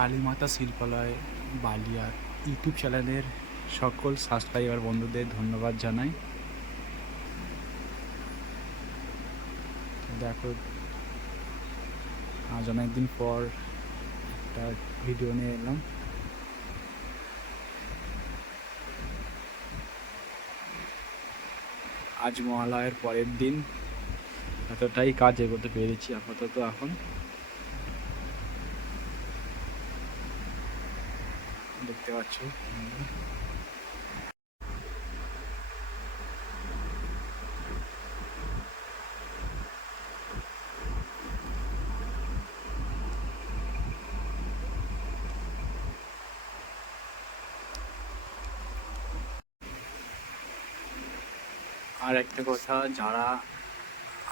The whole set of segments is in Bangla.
কালীমাতা শিল্পালয় বালিয়ার ইউটিউব চ্যানেলের সকল সাবস্ক্রাইবার বন্ধুদের ধন্যবাদ জানাই। দেখো, আজ অনেকদিন পর একটা ভিডিও নিয়ে এলাম। আজ মহালয়ের পরের দিন, এতটাই কাজ এগোতে পেরেছি আপাতত। এখন দেখতে পাচ্ছ আর একটা কথা, যারা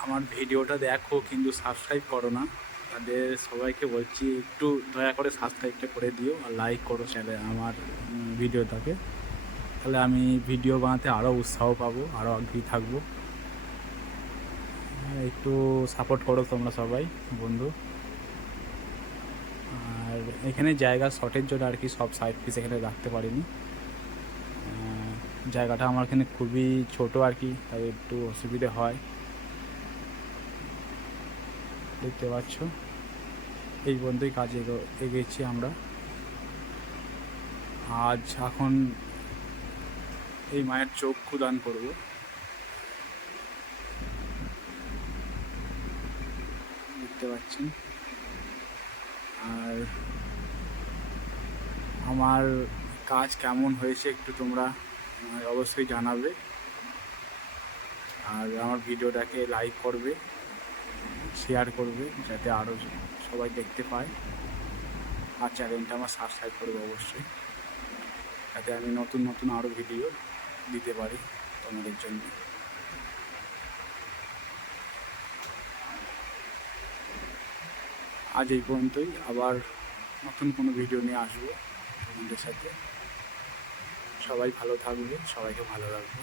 আমার ভিডিওটা দেখো কিন্তু সাবস্ক্রাইব করো না, তাদের সবাইকে বলছি একটু দয়া করে সাবস্ক্রাইবটা করে দিও আর লাইক করো চ্যানেল আমার ভিডিওটাকে। তাহলে আমি ভিডিও বানাতে আরও উৎসাহ পাবো, আরও আগ্রহী থাকবো। একটু সাপোর্ট করো তোমরা সবাই বন্ধু। আর এখানে জায়গা শর্টের জন্য আর কি সব সাইড পিস এখানে রাখতে পারিনি। জায়গাটা আমার এখানে খুবই ছোট আর কি, তাই একটু অসুবিধে হয়। দেখতে পাচ্ছ এই পর্যন্তই কাজ এগিয়েছি আমরা। আজ এখন এই মায়ের চক্ষু দান করব। দেখতে পাচ্ছেন। আর আমার কাজ কেমন হয়েছে একটু তোমরা অবশ্যই জানাবে। আর আমার ভিডিওটাকে লাইক করবে, শেয়ার করবে, যাতে আরও সবাই দেখতে পায়। আর চ্যানেলটা আমার সাবস্ক্রাইব করবে অবশ্যই, যাতে আমি নতুন নতুন আরও ভিডিও দিতে পারি তোমাদের জন্য। আজ এই পর্যন্তই, আবার নতুন কোনো ভিডিও নিয়ে আসবো তোমাদের সাথে। সবাই ভালো থাকবে, সবাইকে ভালো রাখবে।